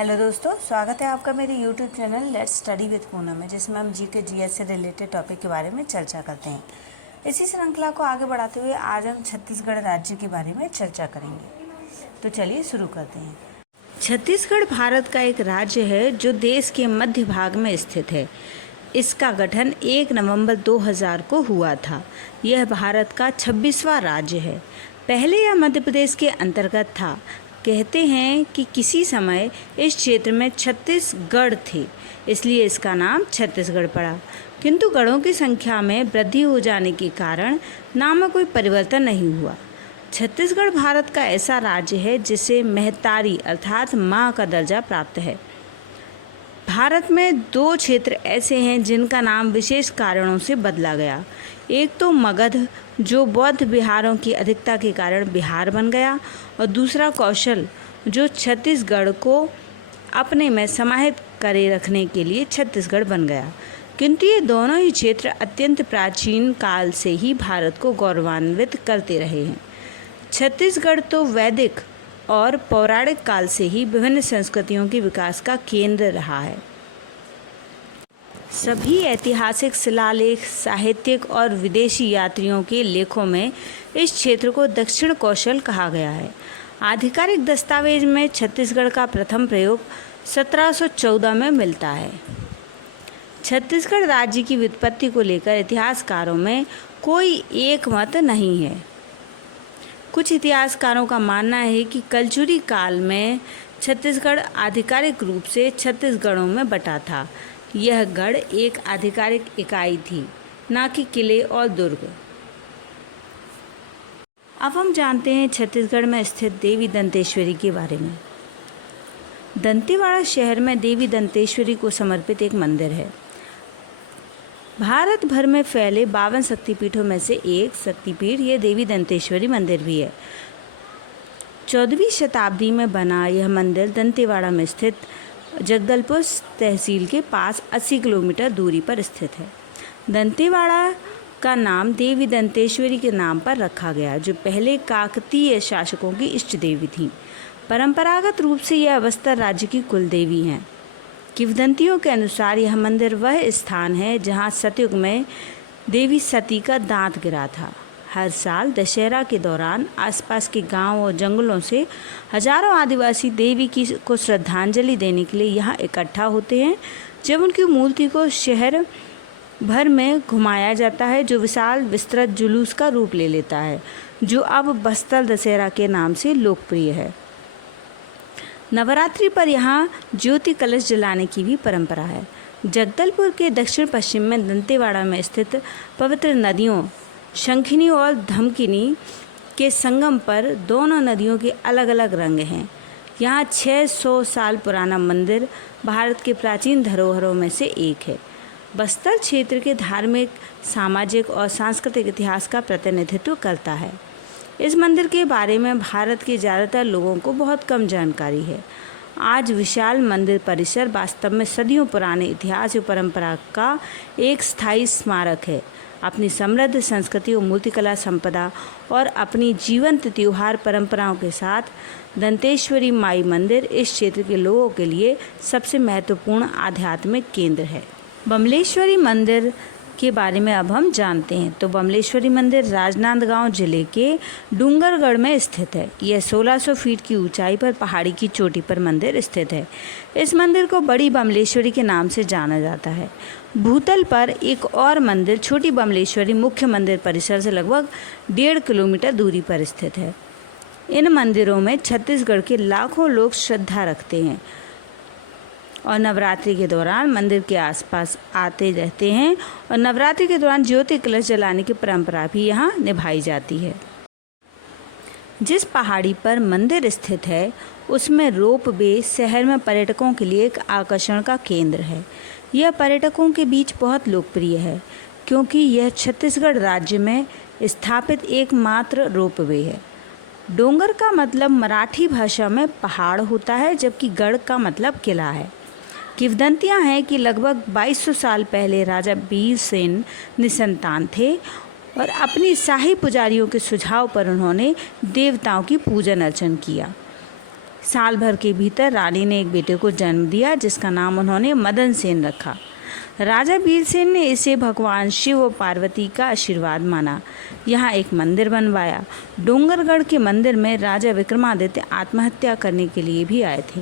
Hello दोस्तों, स्वागत है आपका मेरे YouTube channel let's study with Poonam में, जिसमें हम जीके जीएस से रिलेटेड टॉपिक के बारे में चर्चा करते हैं। इसी श्रृंखला को आगे बढ़ाते हुए आज हम छत्तीसगढ़ राज्य के बारे में चर्चा करेंगे। तो चलिए शुरू करते हैं। छत्तीसगढ़ भारत का एक राज्य है जो देश के मध्य भाग में स्थित है। इसका गठन 1 नवंबर 2000 को हुआ था। यह भारत का 26वां राज्य है। पहले यह मध्य प्रदेश के अंतर्गत था। कहते हैं कि किसी समय इस क्षेत्र में 36 गढ़ थे, इसलिए इसका नाम छत्तीसगढ़ पड़ा। किंतु गढ़ों की संख्या में वृद्धि हो जाने के कारण नाम में कोई परिवर्तन नहीं हुआ। छत्तीसगढ़ भारत का ऐसा राज्य है जिसे महतारी अर्थात माँ का दर्जा प्राप्त है। भारत में 2 क्षेत्र ऐसे हैं जिनका नाम विशेष कारणों से बदला गया। एक तो मगध, जो बौद्ध विहारों की अधिकता के कारण बिहार बन गया, और दूसरा कौशल, जो छत्तीसगढ़ को अपने में समाहित करे रखने के लिए छत्तीसगढ़ बन गया। किंतु ये दोनों ही क्षेत्र अत्यंत प्राचीन काल से ही भारत को गौरवान्वित करते रहे हैं। छत्तीसगढ़ तो वैदिक और पौराणिक काल से ही विभिन्न संस्कृतियों के विकास का केंद्र रहा है। सभी ऐतिहासिक शिलालेख, साहित्यिक और विदेशी यात्रियों के लेखों में इस क्षेत्र को दक्षिण कौशल कहा गया है। आधिकारिक दस्तावेज में छत्तीसगढ़ का प्रथम प्रयोग 1714 में मिलता है। छत्तीसगढ़ राज्य की व्युत्पत्ति को लेकर इतिहासकारों में कोई एक मत नहीं है। कुछ इतिहासकारों का मानना है कि कलचुरी काल में छत्तीसगढ़ आधिकारिक रूप से छत्तीसगढ़ों में बटा था। यह गढ़ एक आधिकारिक इकाई थी, न कि किले और दुर्ग। अब हम जानते हैं छत्तीसगढ़ में स्थित देवी दंतेश्वरी के बारे में। दंतेवाड़ा शहर में देवी दंतेश्वरी को समर्पित एक मंदिर है। भारत भर में फैले 52 शक्तिपीठों में से एक शक्तिपीठ ये देवी दंतेश्वरी मंदिर भी है। 14वीं शताब्दी में बना यह मंदिर दंतेवाड़ा में स्थित जगदलपुर तहसील के पास 80 किलोमीटर दूरी पर स्थित है। दंतेवाड़ा का नाम देवी दंतेश्वरी के नाम पर रखा गया, जो पहले काकतीय शासकों की इष्ट देवी थी। परंपरागत रूप से यह बस्तर राज्य की कुल देवी हैं। किंवदंतियों के अनुसार यह मंदिर वह स्थान है जहां सतयुग में देवी सती का दांत गिरा था। हर साल दशहरा के दौरान आसपास के गांव और जंगलों से हजारों आदिवासी देवी को श्रद्धांजलि देने के लिए यहां इकट्ठा होते हैं। जब उनकी मूर्ति को शहर भर में घुमाया जाता है, जो विशाल विस्तृत जुलूस का रूप ले लेता है, जो अब बस्तर दशहरा के नाम से लोकप्रिय है। नवरात्रि पर यहाँ ज्योति कलश जलाने की भी परंपरा है। जगदलपुर के दक्षिण पश्चिम में दंतेवाड़ा में स्थित पवित्र नदियों शंखिनी और धमकिनी के संगम पर दोनों नदियों के अलग अलग रंग हैं। यहाँ 600 साल पुराना मंदिर भारत के प्राचीन धरोहरों में से एक है। बस्तर क्षेत्र के धार्मिक, सामाजिक और सांस्कृतिक इतिहास का प्रतिनिधित्व करता है। इस मंदिर के बारे में भारत के ज़्यादातर लोगों को बहुत कम जानकारी है। आज विशाल मंदिर परिसर वास्तव में सदियों पुराने इतिहास और परंपरा का एक स्थायी स्मारक है। अपनी समृद्ध संस्कृति और मूर्तिकला संपदा और अपनी जीवंत त्योहार परंपराओं के साथ दंतेश्वरी माई मंदिर इस क्षेत्र के लोगों के लिए सबसे महत्वपूर्ण आध्यात्मिक केंद्र है। बमलेश्वरी मंदिर के बारे में अब हम जानते हैं। तो बमलेश्वरी मंदिर राजनांदगांव जिले के डूंगरगढ़ में स्थित है। यह 1600 फीट की ऊंचाई पर पहाड़ी की चोटी पर मंदिर स्थित है। इस मंदिर को बड़ी बमलेश्वरी के नाम से जाना जाता है। भूतल पर एक और मंदिर छोटी बमलेश्वरी मुख्य मंदिर परिसर से लगभग 1.5 किलोमीटर दूरी पर स्थित है। इन मंदिरों में छत्तीसगढ़ के लाखों लोग श्रद्धा रखते हैं और नवरात्रि के दौरान मंदिर के आसपास आते रहते हैं, और नवरात्रि के दौरान ज्योति कलश जलाने की परंपरा भी यहाँ निभाई जाती है। जिस पहाड़ी पर मंदिर स्थित है उसमें रोप वे शहर में पर्यटकों के लिए एक आकर्षण का केंद्र है। यह पर्यटकों के बीच बहुत लोकप्रिय है क्योंकि यह छत्तीसगढ़ राज्य में स्थापित एकमात्र रोप वे है। डोंगर का मतलब मराठी भाषा में पहाड़ होता है, जबकि गढ़ का मतलब किला है। किंवदंतियाँ हैं कि लगभग 2200 साल पहले राजा वीरसेन निसंतान थे और अपनी शाही पुजारियों के सुझाव पर उन्होंने देवताओं की पूजन अर्चन किया। साल भर के भीतर रानी ने एक बेटे को जन्म दिया जिसका नाम उन्होंने मदन सेन रखा। राजा वीरसेन ने इसे भगवान शिव और पार्वती का आशीर्वाद माना। यहाँ एक मंदिर बनवाया। डोंगरगढ़ के मंदिर में राजा विक्रमादित्य आत्महत्या करने के लिए भी आए थे,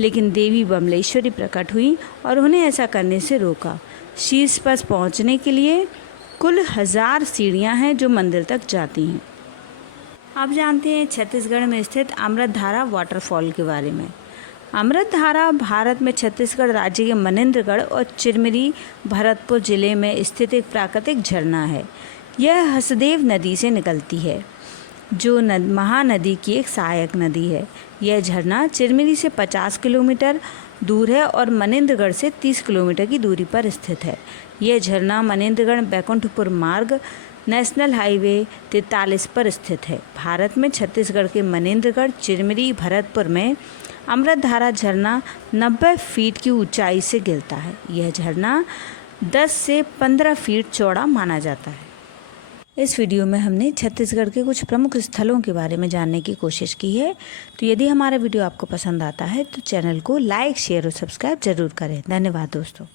लेकिन देवी बमलेश्वरी प्रकट हुई और उन्हें ऐसा करने से रोका। शीर्ष पर पहुँचने के लिए कुल 1000 सीढ़ियाँ हैं जो मंदिर तक जाती हैं। अब जानते हैं छत्तीसगढ़ में स्थित अमृतधारा वाटरफॉल के बारे में। अमृतधारा भारत में छत्तीसगढ़ राज्य के मनेन्द्रगढ़ और चिरमिरी भरतपुर जिले में स्थित एक प्राकृतिक झरना है। यह हसदेव नदी से निकलती है जो महानदी की एक सहायक नदी है। यह झरना चिरमिरी से 50 किलोमीटर दूर है और मनेन्द्रगढ़ से 30 किलोमीटर की दूरी पर स्थित है। यह झरना मनेन्द्रगढ़ बैकुंठपुर मार्ग नेशनल हाईवे 43 पर स्थित है। भारत में छत्तीसगढ़ के मनेन्द्रगढ़ चिरमिरी भरतपुर में अमृतधारा झरना 90 फीट की ऊंचाई से गिरता है। यह झरना 10 से 15 फीट चौड़ा माना जाता है। इस वीडियो में हमने छत्तीसगढ़ के कुछ प्रमुख स्थलों के बारे में जानने की कोशिश की है। तो यदि हमारा वीडियो आपको पसंद आता है तो चैनल को लाइक, शेयर और सब्सक्राइब जरूर करें। धन्यवाद दोस्तों।